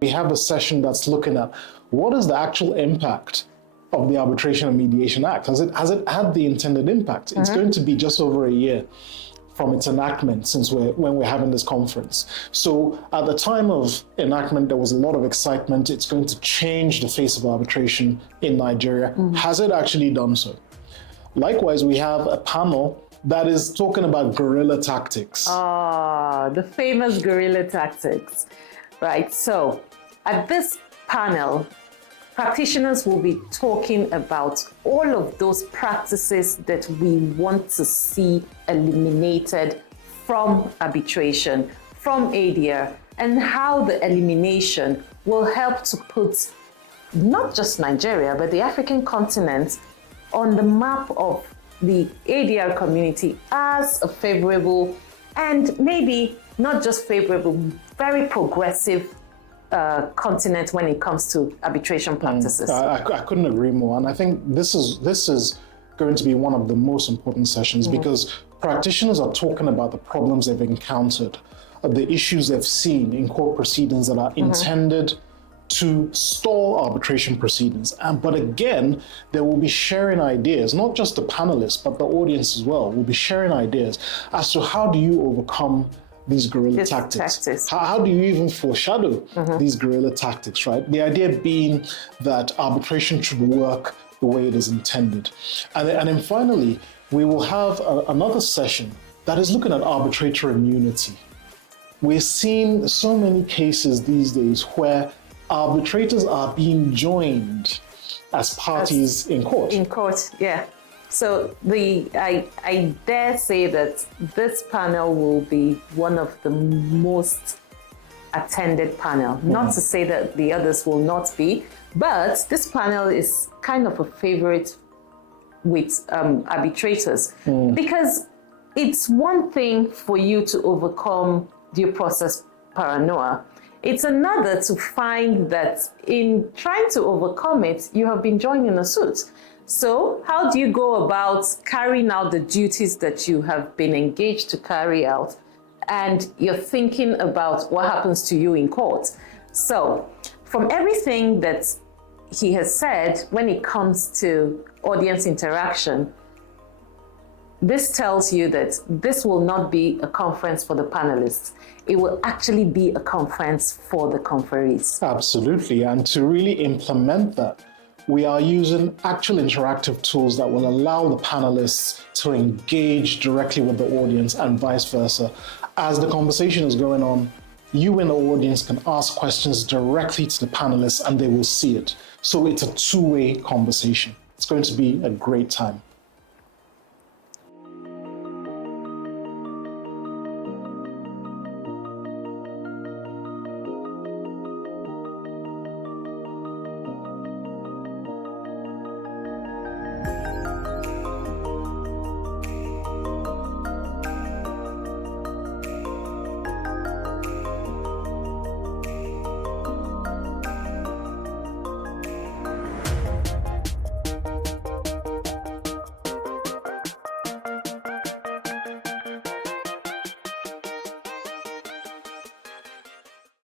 We have a session that's looking at what is the actual impact of the Arbitration and Mediation Act? Has it had the intended impact? It's going to be just over a year from its enactment when we're having this conference. So at the time of enactment, there was a lot of excitement. It's going to change the face of arbitration in Nigeria. Has it actually done so? Likewise, we have a panel that is talking about guerrilla tactics. The famous guerrilla tactics, right? So at this panel, practitioners will be talking about all of those practices that we want to see eliminated from arbitration, from ADR, and how the elimination will help to put not just Nigeria, but the African continent on the map of the ADR community as a favorable and maybe not just favorable, very progressive continent when it comes to arbitration practices. I couldn't agree more, and I think this is going to be one of the most important sessions because practitioners are talking about the problems they've encountered, the issues they've seen in court proceedings that are intended to stall arbitration proceedings. But again, they will be sharing ideas, not just the panelists, but the audience as well will be sharing ideas as to how do you overcome these guerrilla tactics. How do you even foreshadow these guerrilla tactics, right? The idea being that arbitration should work the way it is intended. And then finally, we will have another session that is looking at arbitrator immunity. We're seeing so many cases these days where arbitrators are being joined as parties in court. In court, yeah. So I dare say that this panel will be one of the most attended panel. Not to say that the others will not be, but this panel is kind of a favorite with arbitrators because it's one thing for you to overcome due process paranoia. It's another to find that in trying to overcome it, you have been joined in a suit. So how do you go about carrying out the duties that you have been engaged to carry out, and you're thinking about what happens to you in court? So from everything that he has said when it comes to audience interaction, this tells you that this will not be a conference for the panelists. It will actually be a conference for the conferees. Absolutely, and to really implement that, we are using actual interactive tools that will allow the panelists to engage directly with the audience and vice versa. As the conversation is going on, you in the audience can ask questions directly to the panelists and they will see it. So it's a two-way conversation. It's going to be a great time.